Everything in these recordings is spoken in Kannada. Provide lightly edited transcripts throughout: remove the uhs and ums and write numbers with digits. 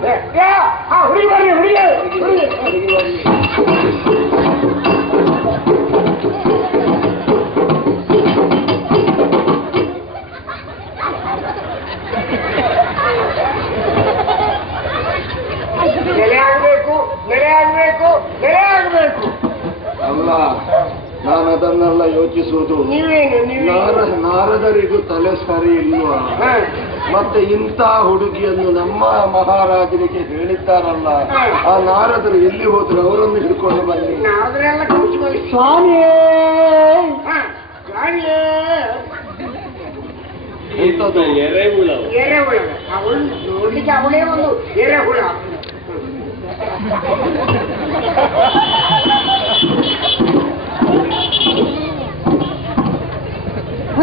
ಹುಡುಗಿ ಬರ್ರಿ ಹುಡುಗಿ ನೆಲೆ ಆಗ್ಬೇಕು ನೆಲೆ ಆಗ್ಬೇಕು ನೆಲೆ ಆಗ್ಬೇಕು ಅಲ್ಲ ನಾನು ಅದನ್ನೆಲ್ಲ ಯೋಚಿಸುವುದು ನಾರದರಿಗೂ ತಲೆ ಸರಿ ಇಲ್ವಾ ಮತ್ತೆ ಇಂಥ ಹುಡುಗಿಯನ್ನು ನಮ್ಮ ಮಹಾರಾಜರಿಗೆ ಹೇಳಿದ್ದಾರಲ್ಲ ಆ ನಾರದರು ಎಲ್ಲಿ ಹೋದ್ರು ಅವರನ್ನು ಹಿಡ್ಕೊಂಡು ಬನ್ನಿ ಸ್ವಾಮಿಯೇ ಎಂತದ್ದು ಎರೆಹುಳ ಅವಳು ನೋಡ್ಲಿಕ್ಕೆ ಅವಳೇ ಒಂದು ಎರೆಹುಳ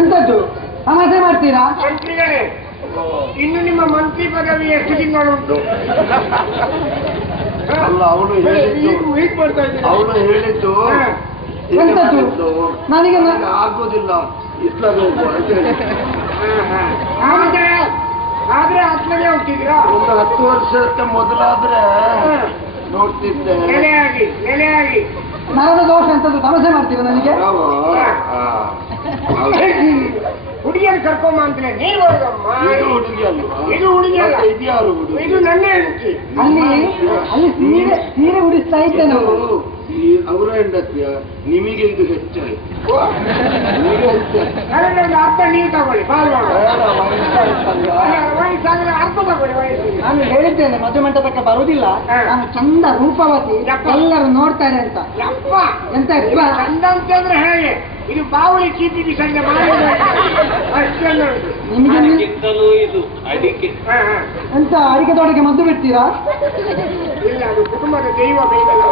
ಎಂತದ್ದು ತಮಾಷೆ ಮಾಡ್ತೀರಾ? ಮಂತ್ರಿಗಳೇ, ಇನ್ನು ನಿಮ್ಮ ಮಂತ್ರಿ ಪದವಿ ಎಷ್ಟು ತಿಂಗಳುಂಟು? ಅಲ್ಲ ಅವಳು ಹೇಳಿದ್ದು ಎಂತದ್ದು ನನಗೆ ಆಗೋದಿಲ್ಲ ಇಸ್ಲಾಬೇಕು ಅಂತ ಹೇಳಿ ಆದ್ರೆ ಆತ್ಮನೇ ಹೋಗ್ತಿದ್ರಾ? ಒಂದು 10 ವರ್ಷಕ್ಕೆ ಮೊದಲಾದ್ರೆ ನೋಡ್ತಿದ್ದೆ. ನೆಲೆಯಾಗಿ ನರದ ದೋಷ ಎಂತದ್ದು ತಮಾಷೆ ಮಾಡ್ತೀರಾ ನನಗೆ? ಹುಡುಗಿಯನ್ನು ಕರ್ಕೊಂಬ ಅಂತಲೇ ನೀವು ಹುಡುಗಿ ಅಲ್ವಾ? ಇದು ಹುಡುಗಿ ಅಲ್ಲ, ಇದ್ಯಾರು ಹುಡುಗಿ? ಇದು ನನ್ನ ಹೆಂಡತಿ. ಅಲ್ಲಿ ಸೀರೆ ಉಡಿಸ್ತಾ ಇದ್ದೆ ನಾವು. ಅವರ ಹೆಂಡತಿಯ ನಿಮಗೆ ಇದು ಹೆಚ್ಚಾಯ್ತು. ಅರ್ಥ ನೀವು ತಗೊಳ್ಳಿ, ವಯಸ್ಸಾದ್ರೆ ಅರ್ಥ ತಗೊಳ್ಳಿ. ವಯಸ್ಸಿಗೆ ನಾನು ಹೇಳಿದ್ದೇನೆ ಮದುವೆ ಮಂಟಪಕ್ಕೆ ಬರುವುದಿಲ್ಲ, ನಾನು ಚಂದ ರೂಪವತಿ ಎಲ್ಲರೂ ನೋಡ್ತಾರೆ ಅಂತ. ಯಪ್ಪ ಎಂತ ಚಂದ ಅಂತಂದ್ರೆ ಹೇಗೆ? ಇದು ಬಾವಳಿ ಚೀಟಿ ಬಿಸಂಗ ನಿಮಗೆ ಇದು ಅಡಿಕೆ ಎಂತ ಅಡಿಕೆ ತೋಟಕ್ಕೆ ಮದ್ದು ಬಿಡ್ತೀರಾ? ಇಲ್ಲ, ಅದು ಕುಟುಂಬದ ದೈವ ಬೇಕಲ್ಲ.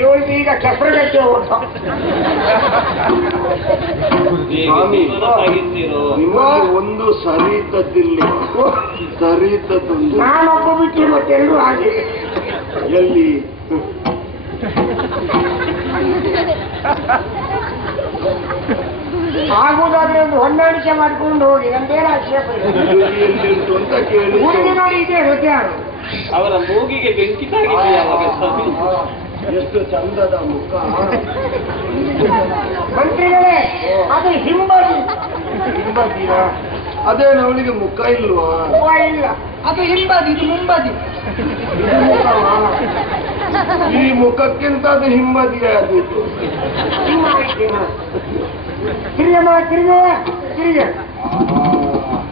ಇವಳಿಗೆ ಈಗ ಕೆಸರುಗಟ್ಟೆ ಓಟ. ನಿಮಗೆ ಒಂದು ಸರಿ ಇದ್ದದ್ದಿಲ್ಲ, ಸರಿ ಇದ್ದದ್ದೊಂದು ನಾನೊಬ್ಬ ಬಿಟ್ಟು ಮತ್ತೆಲ್ಲರೂ ಹಾಗೆ. ಎಲ್ಲಿ ಆಗುದಾದ್ರೆ ಒಂದು ಹೊಂದಾಣಿಕೆ ಮಾಡಿಕೊಂಡು ಹೋಗಿ, ನಂದೇನು ಆಕ್ಷೇಪ ಇಲ್ಲ. ಎಲ್ಲಿಂಟು ಅಂತ ಕೇಳಿ ಹುಡುಗಿ ನೋಡಿ ಇದೆ ಹೃದಯ. ಅವರ ಮೂಗಿಗೆ ಬೆಂಕಿ ತಾಗಿದೆಯಾ? ಎಷ್ಟು ಚಂದದ ಮುಖ. ಮಂತ್ರಿಗಳೇ, ಅದು ಹಿಂಬದಿ. ಅದೇನು ಅವಳಿಗೆ ಮುಖ ಇಲ್ವಾ? ಇಲ್ಲ, ಅದು ಹಿಂಬದಿ, ಇದು ಮುಂಬದಿ. ಈ ಮುಖಕ್ಕಿಂತ ಅದು ಹಿಂಬದಿಗೆ ಆದಿತ್ತು. ತಿರುಗಮ್ಮ, ತಿರುಗೆ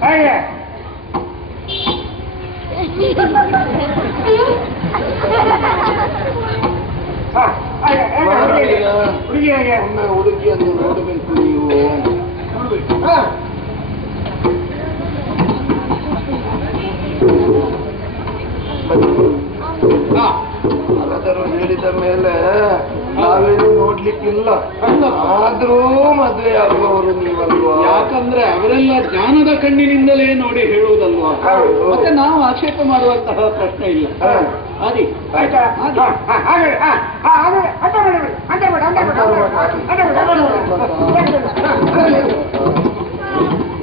ಹಾಗೆ. ಹುಡುಗಿ ಹೇಗೆ? ಒಮ್ಮೆ ಹುಡುಗಿಯನ್ನು ನೋಡಬೇಕು ನೀವು. ಯಾರಾದರೂ ಹೇಳಿದ ಮೇಲೆ ನಾವೇನು ನೋಡ್ಲಿಕ್ಕಿಲ್ಲ, ಆದ್ರೂ ಮದುವೆ ಆಗುವವರು ನೀವಲ್ವಾ? ಯಾಕಂದ್ರೆ ಅವರೆಲ್ಲ ಜ್ಞಾನದ ಕಣ್ಣಿನಿಂದಲೇ ನೋಡಿ ಹೇಳುವುದಲ್ವಾ? ಮತ್ತೆ ನಾವು ಆಕ್ಷೇಪ ಮಾಡುವಂತಹ ಪ್ರಶ್ನೆ ಇಲ್ಲ. ಅದಿ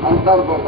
ಅಂತರ್ಗತ